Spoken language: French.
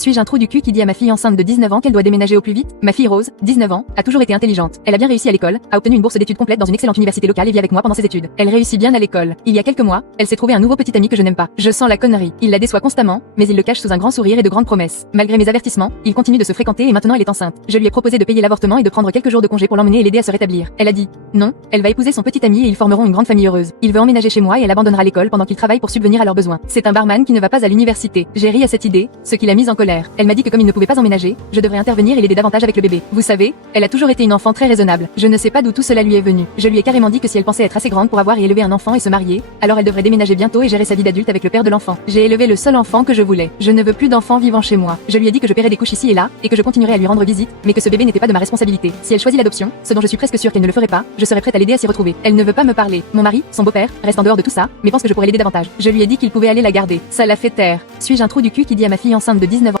Suis-je un trou du cul qui dit à ma fille enceinte de 19 ans qu'elle doit déménager au plus vite? Ma fille Rose, 19 ans, a toujours été intelligente. Elle a bien réussi à l'école, a obtenu une bourse d'études complète dans une excellente université locale et vit avec moi pendant ses études. Elle réussit bien à l'école. Il y a quelques mois, elle s'est trouvée un nouveau petit ami que je n'aime pas. Je sens la connerie. Il la déçoit constamment, mais il le cache sous un grand sourire et de grandes promesses. Malgré mes avertissements, il continue de se fréquenter et maintenant elle est enceinte. Je lui ai proposé de payer l'avortement et de prendre quelques jours de congé pour l'emmener et l'aider à se rétablir. Elle a dit non, elle va épouser son petit ami et ils formeront une grande famille heureuse. Il veut emménager chez moi et elle abandonnera l'école pendant qu'il travaille pour subvenir à leurs besoins. C'est un barman qui ne va pas à l'université. J'ai ri à cette idée, ce qui l'a mise en colère. Elle m'a dit que comme il ne pouvait pas emménager, je devrais intervenir et l'aider davantage avec le bébé. Vous savez, elle a toujours été une enfant très raisonnable. Je ne sais pas d'où tout cela lui est venu. Je lui ai carrément dit que si elle pensait être assez grande pour avoir et élever un enfant et se marier, alors elle devrait déménager bientôt et gérer sa vie d'adulte avec le père de l'enfant. J'ai élevé le seul enfant que je voulais. Je ne veux plus d'enfants vivant chez moi. Je lui ai dit que je paierais des couches ici et là, et que je continuerais à lui rendre visite, mais que ce bébé n'était pas de ma responsabilité. Si elle choisit l'adoption, ce dont je suis presque sûre qu'elle ne le ferait pas, je serais prête à l'aider à s'y retrouver. Elle ne veut pas me parler. Mon mari, son beau-père, reste en dehors de tout ça, mais pense que je pourrais l'aider davantage. Je lui ai dit qu'il pouvait aller la garder. Ça l'a fait taire. Suis-je un trou du cul qui dit à ma fille enceinte de 19 ans